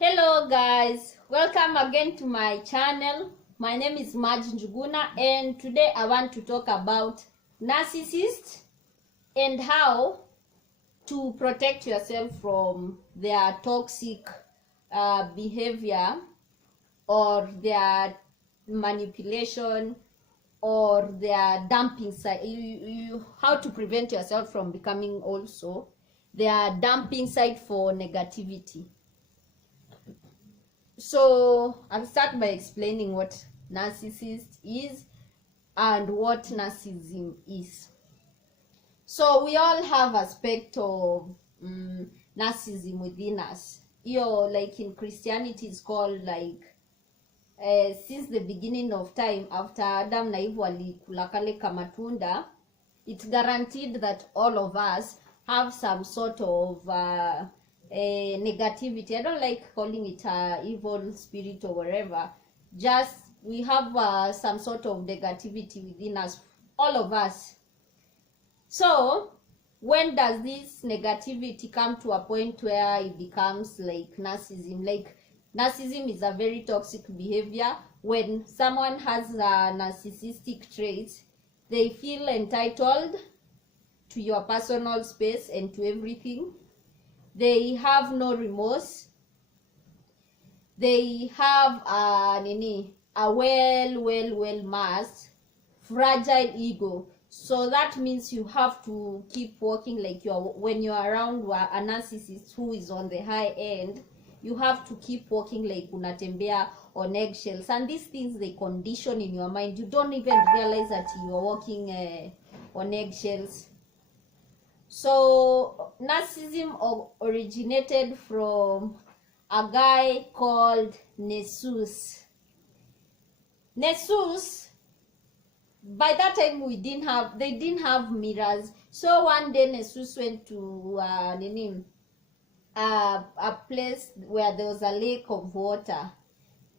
Hello guys, welcome again to my channel. My name is Maj Njuguna and today I want to talk about narcissists and how to protect yourself from their toxic behavior or their manipulation or their dumping side. How to prevent yourself from becoming also their dumping site for negativity. So I'll start by explaining what narcissist is and what narcissism is. So we all have aspect of narcissism within us. Like in Christianity, it's called like since the beginning of time, after Adam na Eve walikula kale kamatunda, it's guaranteed that all of us have some sort of negativity. I don't like calling it evil spirit or whatever. Just we have some sort of negativity within us, all of us. So when does this negativity come to a point where it becomes like narcissism? Like narcissism is a very toxic behavior. When someone has a narcissistic trait, they feel entitled to your personal space and to everything. They have no remorse. They have a well masked fragile ego. So that means you have to keep working like when you're around a narcissist who is on the high end, you have to keep working like unatembea on eggshells, and these things they condition in your mind. You don't even realize that you're walking on eggshells. So narcissism originated from a guy called Narcissus. Narcissus, by that time they didn't have mirrors. So one day Narcissus went to a place where there was a lake of water,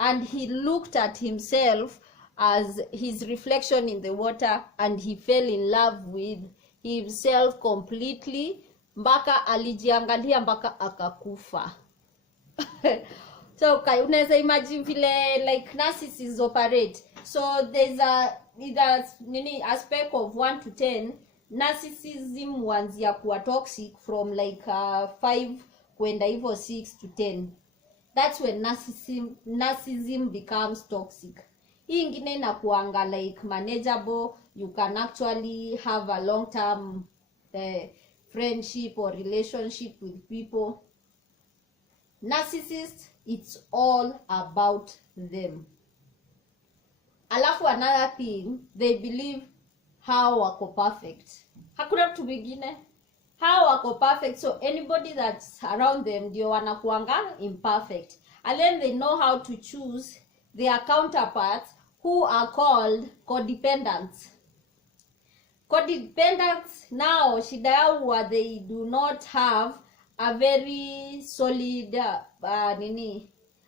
and he looked at himself as his reflection in the water, and he fell in love with himself completely, mpaka alijiangalia mpaka akakufa. So unaweza imagine vile like narcissists operate. So there's aspect of 1 to 10. Narcissism huanzia kuwa toxic from like 5 kwenda hivyo 6 to 10. That's when narcissism becomes toxic. Hii ingine inakuanga like manageable. You can actually have a long-term friendship or relationship with people. Narcissists, it's all about them. Alafu another thing, they believe how wako perfect. Hakuna mtu mwingine. How wako perfect, so anybody that's around them ndio wanakuanga imperfect. And then they know how to choose their counterparts who are called codependents. Codependents now, shida yao they do not have a very solid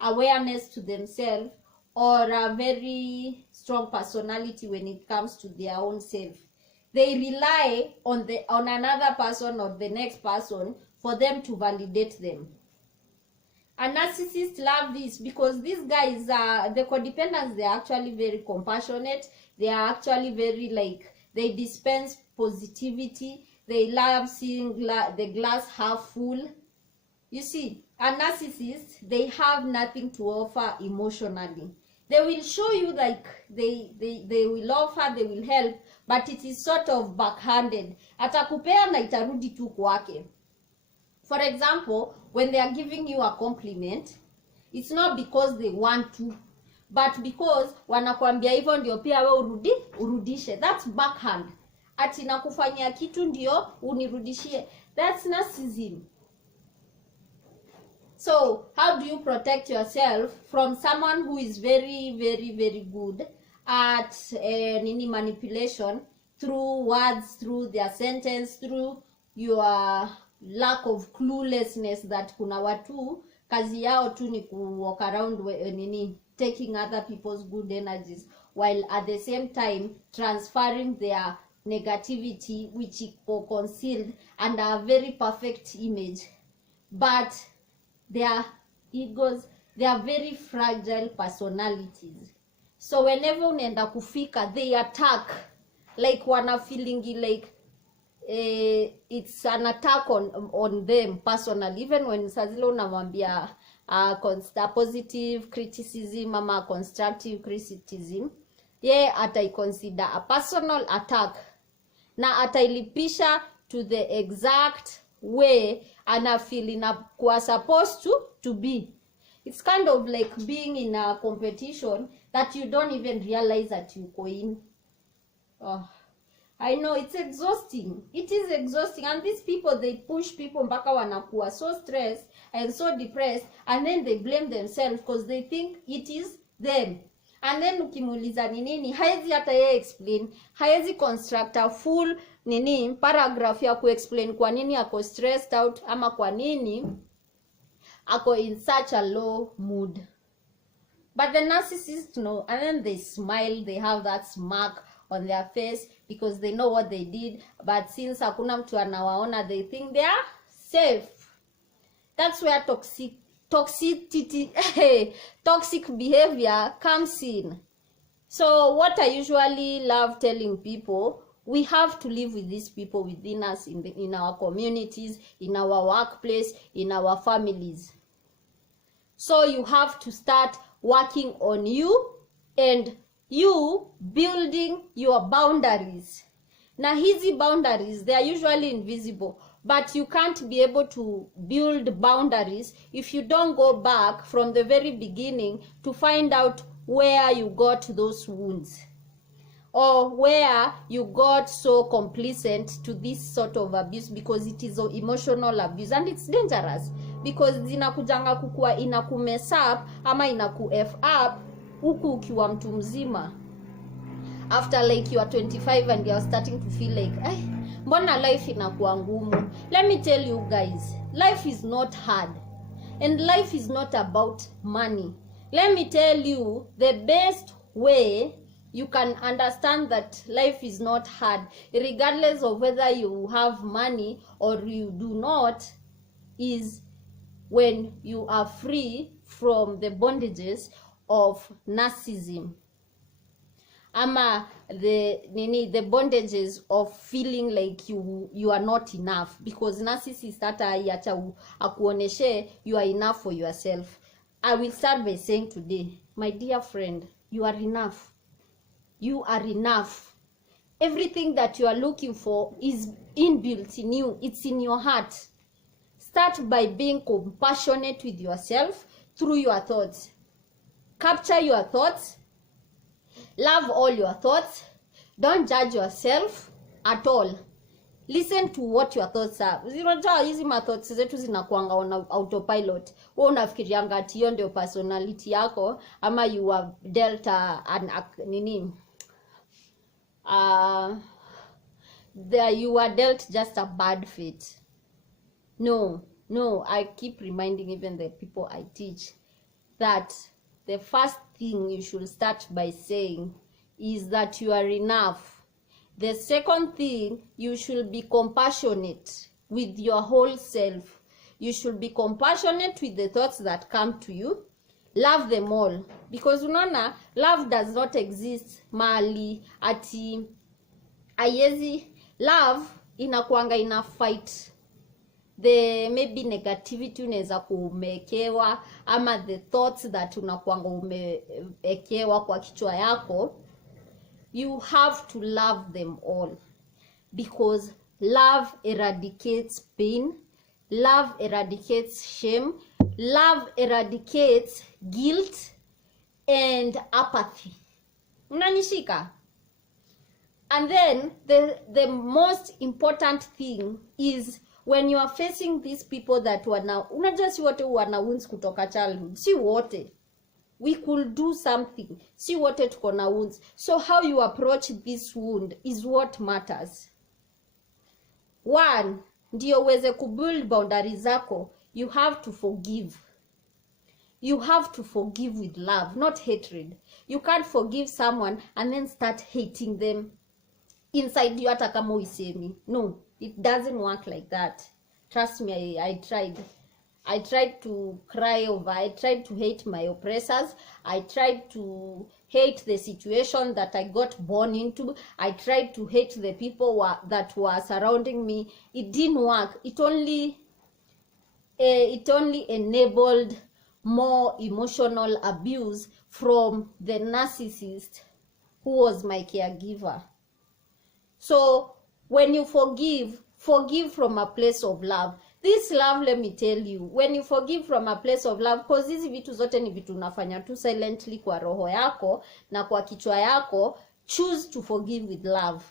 awareness to themselves or a very strong personality when it comes to their own self. They rely on another person or the next person for them to validate them. And narcissists love this because these guys the codependents, they are actually very compassionate. They are actually very they dispense positivity. They love seeing the glass half full. You see, a narcissist, they have nothing to offer emotionally. They will show you like they will offer, they will help, but it is sort of backhanded. Atakupea na itarudi tu kwake. For example, when they are giving you a compliment, it's not because they want to, but because wanakuambia hivyo ndio pia wewe urudishe. That's backhand. Ati nakufanyia kitu ndio unirudishie. That's narcissism. So how do you protect yourself from someone who is very good at manipulation through words, through their sentence, through your lack of cluelessness that kuna watu kazi yao tu ni ku walk around taking other people's good energies while at the same time transferring their negativity which is concealed under a very perfect image, but they are egos, they are very fragile personalities. So whenever unaenda kufika, they attack, like wana feelingi like it's an attack on them personally. Even when sazilo unamwambia positive criticism ama constructive criticism, ataiconsider a personal attack na atailipisha to the exact way ana feel inakuwa supposed to be. It's kind of like being in a competition that you don't even realize that you go in. I know it's exhausting. It is exhausting. And these people, they push people mpaka wanakuwa so stressed and so depressed, and then they blame themselves because they think it is them. And then ukimuuliza ni nini, haezi hata yeye explain, haezi construct a full paragraph ya ku-explain kwa nini ako stressed out ama kwa nini ako in such a low mood. But the narcissists know, and then they smile, they have that smirk on their face because they know what they did. But since hakuna mtu anawaona, they think they are safe. That's where toxic behavior comes in. So what I usually love telling people, we have to live with these people within us, in our communities, in our workplace, in our families. So you have to start working on you and you building your boundaries. Now hizi boundaries, they are usually invisible, but you can't be able to build boundaries if you don't go back from the very beginning to find out where you got those wounds, or where you got so complacent to this sort of abuse, because it is emotional abuse and it's dangerous, because zinakujanga kukua inakumess up ama inaku f up huku ukiwa mtu mzima, after like you are 25 and you are starting to feel like mbona life inakuwa ngumu. Let me tell you guys, life is not hard and life is not about money. Let me tell you, the best way you can understand that life is not hard, regardless of whether you have money or you do not, is when you are free from the bondages of narcissism, ama the bondages of feeling like you are not enough, because narcissist hata iacha akuoneshe you are enough for yourself. I will start by saying today, my dear friend, you are enough. You are enough. Everything that you are looking for is inbuilt in you. It's in your heart. Start by being compassionate with yourself through your thoughts. Capture your thoughts. Love all your thoughts. Don't judge yourself at all. Listen to what your thoughts are. Unajua hizi thoughts zetu zinakuanga on autopilot. Wewe unafikirianga ati hiyo ndio personality yako, ama you are dealt you are dealt just a bad fate. No, I keep reminding even the people I teach that the first thing you should start by saying is that you are enough. The second thing, you should be compassionate with your whole self. You should be compassionate with the thoughts that come to you. Love them all. Because unaona, love does not exist mali ati ayezi. Love inakuanga ina fight the maybe negativity unaweza kumekewa, ama the thoughts that unakuanga umekewa kwa kichwa yako. You have to love them all, because love eradicates pain, love eradicates shame, love eradicates guilt and apathy. Unanishika? And then the most important thing is when you are facing these people that unajua si wote wana wounds kutoka childhood, si wote. We could do something. Si wote tuko na wounds. So how you approach this wound is what matters. One, ndio uweze kubuild boundaries zako, you have to forgive. You have to forgive with love, not hatred. You can't forgive someone and then start hating them inside you hata kama uisemi. No, it doesn't work like that. Trust me, I tried. I tried to cry over, I tried to hate my oppressors, I tried to hate the situation that I got born into, I tried to hate the people that were surrounding me. It didn't work. It only enabled more emotional abuse from the narcissist who was my caregiver. So when you forgive from a place of love. This love, let me tell you, when you forgive from a place of love, because hizi vitu zote ni vitu unafanya tu silently kwa roho yako na kwa kichwa yako, choose to forgive with love.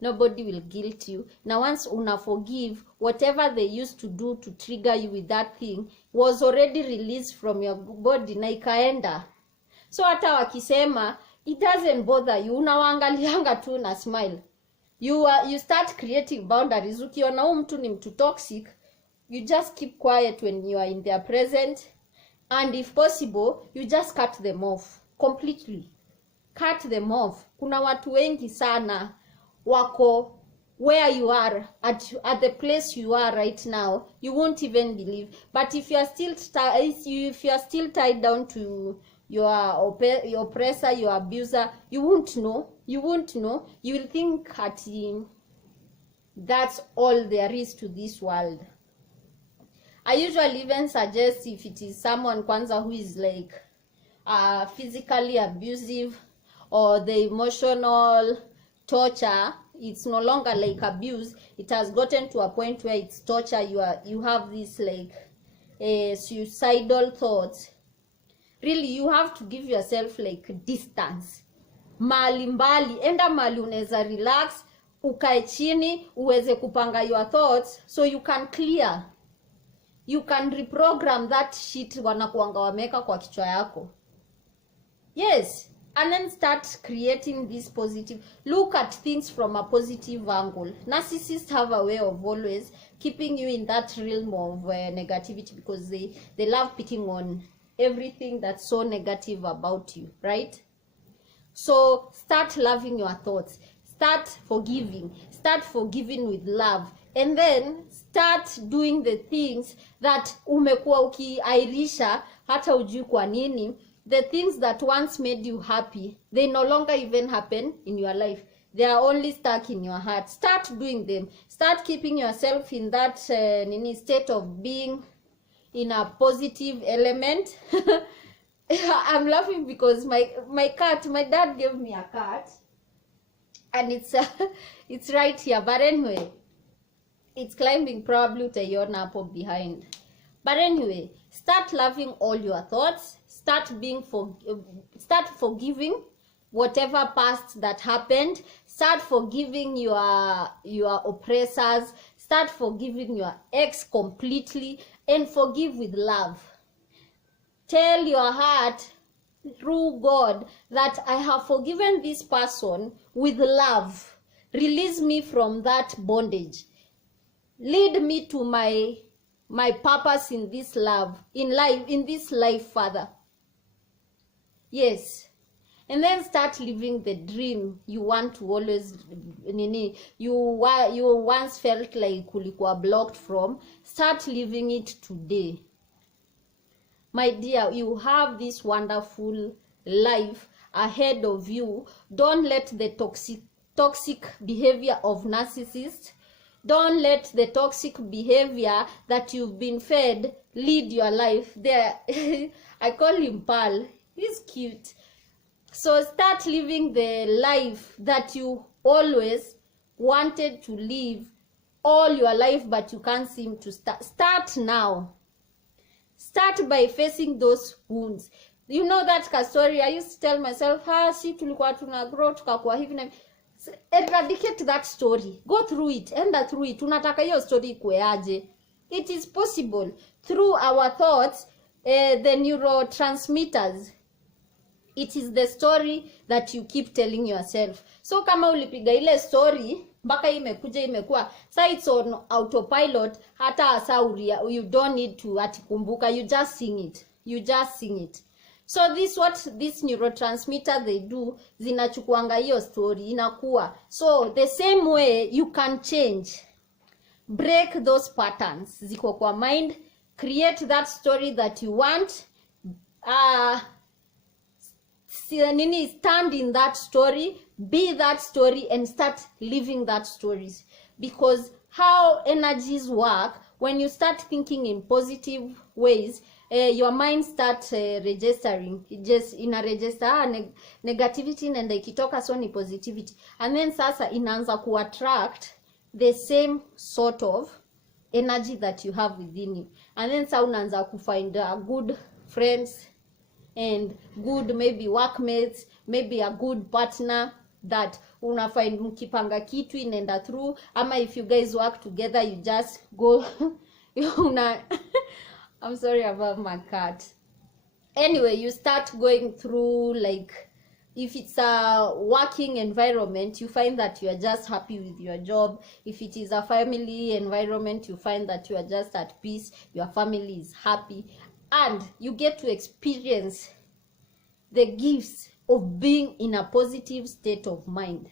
Nobody will guilt you. Now once una forgive, whatever they used to do to trigger you with that thing was already released from your body na ikaenda. So hata wakisema, it doesn't bother you. Unawaangalianga tu na smile. You start creating boundaries. Ukiona huyu mtu ni mtu toxic, you just keep quiet when you are in their presence, and if possible you just cut them off completely. Cut them off. Kuna watu wengi sana wako where you are at the place you are right now, you won't even believe. But if you are still tied down to your oppressor, your abuser, you won't know. You will think that's all there is to this world. I usually even suggest, if it is someone kwanza who is like physically abusive, or the emotional torture, it's no longer like abuse, it has gotten to a point where it's torture. You have this like suicidal thoughts. Really, you have to give yourself like distance. Mahali mbali, enda mahali unaweza relax, ukae chini, uweze kupanga your thoughts so you can clear. You can reprogram that shit wanakuanga wameka kwa kichwa yako. Yes, and then start creating this positive. Look at things from a positive angle. Narcissists have a way of always keeping you in that realm of negativity, because they love picking on everything that's so negative about you, right? So start loving your thoughts, start forgiving with love, and then start doing the things that umekuwa ukiairisha hata ujui kwa nini. The things that once made you happy, they no longer even happen in your life. They are only stuck in your heart. Start doing them. Start keeping yourself in that state of being in a positive element. I'm laughing because my cat, my dad gave me a cat, and it's right here. But anyway, it's climbing, probably utaiona hapo behind. But anyway, start loving all your thoughts. Start forgiving whatever past that happened. Start forgiving your oppressors. Start forgiving your ex completely, and forgive with love. Tell your heart through God that I have forgiven this person with love. Release me from that bondage. Lead me to my purpose in this life, Father. Yes. And then start living the dream you want to always, you once felt like ulikuwa blocked from. Start living it today. My dear, you have this wonderful life ahead of you. Don't let the toxic behavior of narcissists, don't let the toxic behavior that you've been fed lead your life. There, I call him Pal. He's cute. So start living the life that you always wanted to live all your life, but you can't seem to start. Start now. Start by facing those wounds. You know that story I used to tell myself, si tulikuwa tuna grow tukakuwa hivi na eradicate that story. Go through it, enda through it. Unataka hiyo story ikuwe aje? It is possible through our thoughts, the neurotransmitters. It is the story that you keep telling yourself. So kama ulipiga ile story mpaka imekuwa, so it's on autopilot, hata asa you don't need to atikumbuka, you just sing it. So this neurotransmitter they do, zinachukuanga hiyo story inakuwa. So the same way you can change, break those patterns ziko kwa mind, create that story that you want. Stand in that story, be that story, and start living that stories. Because how energies work, when you start thinking in positive ways, your mind start registering, just ina register negativity, and ikitoka so ni positivity, and then sasa inaanza ku attract the same sort of energy that you have within you, and then sasa unaanza ku find good friends and good maybe workmates, maybe a good partner that una find mkipanga kitu inaenda through, ama if you guys work together you just go I'm sorry about my cat. Anyway, you start going through, like if it's a working environment, you find that you are just happy with your job. If it is a family environment, you find that you are just at peace, your family is happy, and you get to experience the gifts of being in a positive state of mind.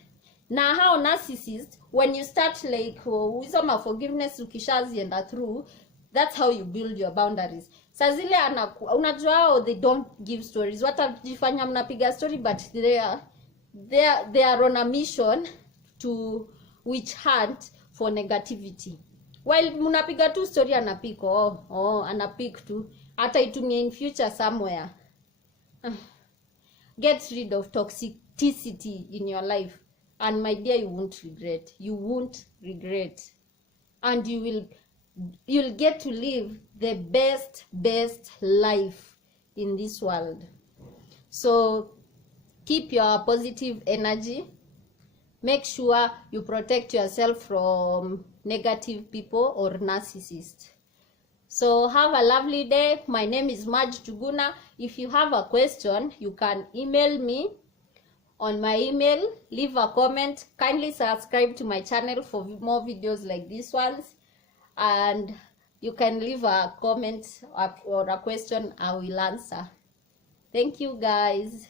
Now how narcissist, when you start like wisdom of forgiveness ukishazienda through, that's how you build your boundaries. Saa zile unajua they don't give stories, watajifanya mnapiga story, but they are on a mission to witch hunt for negativity. While mnapiga tu story, anapik anapik tu hata itumie in future somewhere. Get rid of toxicity in your life, and my dear, you won't regret, and you'll get to live the best life in this world. So keep your positive energy, make sure you protect yourself from negative people or narcissists. So have a lovely day. My name is Marge Tuguna. If you have a question, you can email me on my email, leave a comment, kindly subscribe to my channel for more videos like these ones, and you can leave a comment or a question, I will answer. Thank you guys.